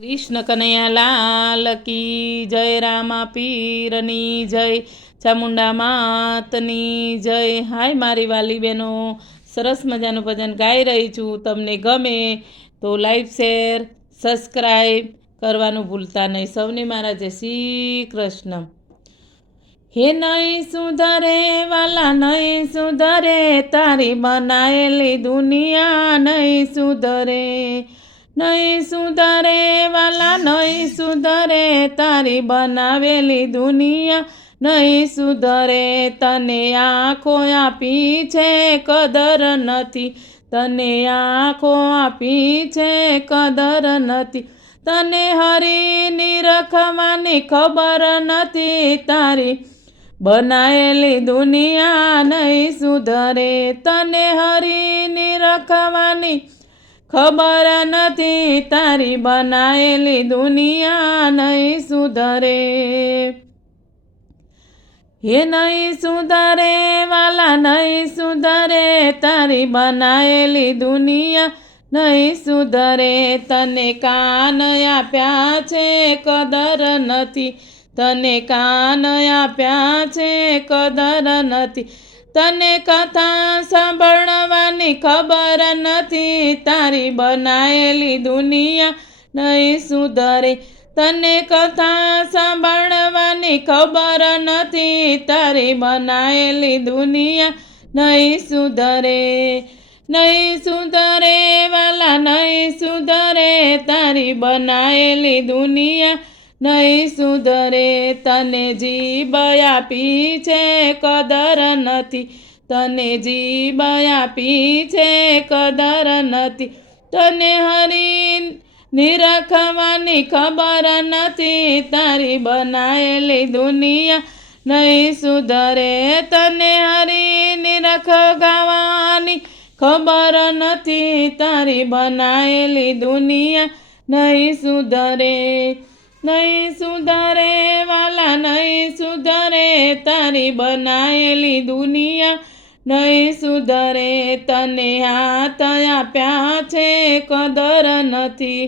કૃષ્ણ કનૈયા લાલ કી જય, રામા પીરની જય, ચામુંડા માતની જય. હાય મારી વાલી બહેનો, સરસ મજાનું ભજન ગાઈ રહી છું. તમને ગમે તો લાઈક, શેર, સબસ્ક્રાઈબ કરવાનું ભૂલતા નહીં. સૌને મારા જય શ્રી કૃષ્ણ. હે નહીં સુધરે વાલા, નહીં સુધરે, તારી બનાયેલી દુનિયા નહીં સુધરે. નહીં સુધરે વાલા, નહીં સુધરે તારી બનાવેલી દુનિયા. નહીં સુધરે તને આંખો આપી છે કદર નથી. તને આંખો આપી છે કદર નથી. તને હરીની રખવાની ખબર નથી. તારી બનાયેલી દુનિયા નહીં સુધરે. તને હરીની રખવાની ખબર નથી તારી બનાયેલી દુનિયા નહીં સુધરે. હે નહીં સુધરે, વાલા નહીં સુધરે, તારી બનાયેલી દુનિયા નહીં સુધરે. તને કાન આપ્યા છે, કદર નથી. તને કાન આપ્યા છે, કદર નથી. તને કથા સાંભળવાની ખબર નથી. તારી બનાયેલી દુનિયા નહીં સુધરે. તને કથા સાંભળવાની ખબર નથી. તારી બનાયેલી દુનિયા નહીં સુધરે. નહીં સુધરે, વાલા, નહીં સુધરે. તારી બનાયેલી દુનિયા નહીં સુધરે તને જીભ આપી છે, કદર નથી. તને જીભ આપી છે, કદર નથી. તને હરી નિરખવાની ખબર નથી. તારી બનાયેલી દુનિયા નહીં સુધરે તને હરી નિરખ ગાવાની ખબર નથી. તારી બનાયેલી દુનિયા નહીં સુધરે. નહીં સુધરે વાલા, નહીં સુધરે તારી બનાયેલી દુનિયા. નહીં સુધરે તને હાથ આપ્યા છે કદર નથી.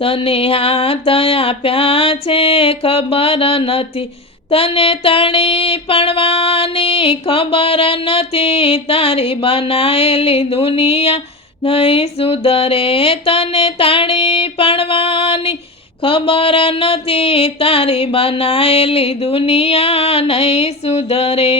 તને હાથ આપ્યા છે ખબર નથી. તને તણી પડવાની ખબર નથી. તારી બનાયેલી દુનિયા નહીં સુધરે તને તાળી પાડવાની ખબર નથી. તારી બનાયેલી દુનિયા નહીં સુધરે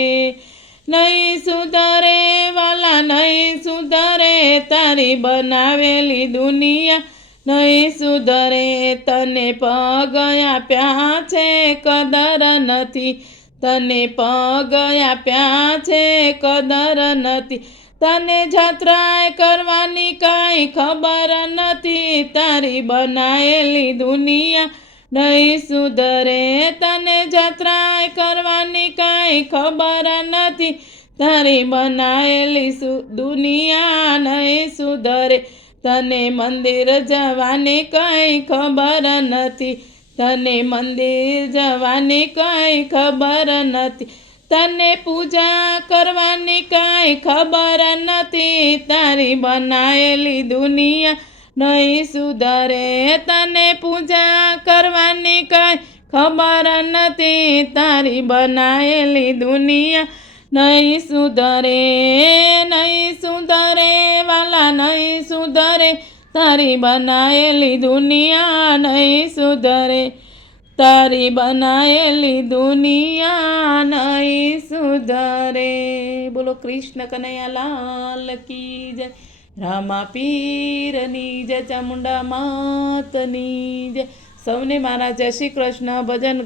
નહીં સુધરે વાલા, નહીં સુધરે. તારી બનાવેલી દુનિયા નહીં સુધરે. તને પગ આપ્યા છે કદર નથી. તને પગ આપ્યા છે કદર નથી. તને જાત્રાય કરવાની કાંઈ ખબર નથી. તારી બનાયેલી દુનિયા નહીં સુધરે. તને જાત્રાય કરવાની કાંઈ ખબર નથી. તારી બનાયેલી દુનિયા નહીં સુધરે. તને મંદિર જવાની કંઈ ખબર નથી. તને મંદિર જવાની કંઈ ખબર નથી. તને પૂજા કરવાની કાંઈ ખબર નથી. તારી બનાયેલી દુનિયા નહીં સુધરે. તને પૂજા કરવાની કાંઈ ખબર નથી. તારી બનાયેલી દુનિયા નહીં સુધરે નહીં સુધરે, વાલા નહીં સુધરે. તારી બનાયેલી દુનિયા નહીં સુધરે. તારી બનાયેલી દુનિયા નહીં સુધરે. બોલો કૃષ્ણ કનૈયા લાલ કી જય. રામા પીરની જય, ચામુંડા માતની જય. સૌને મારા જય શ્રી કૃષ્ણ, ભજન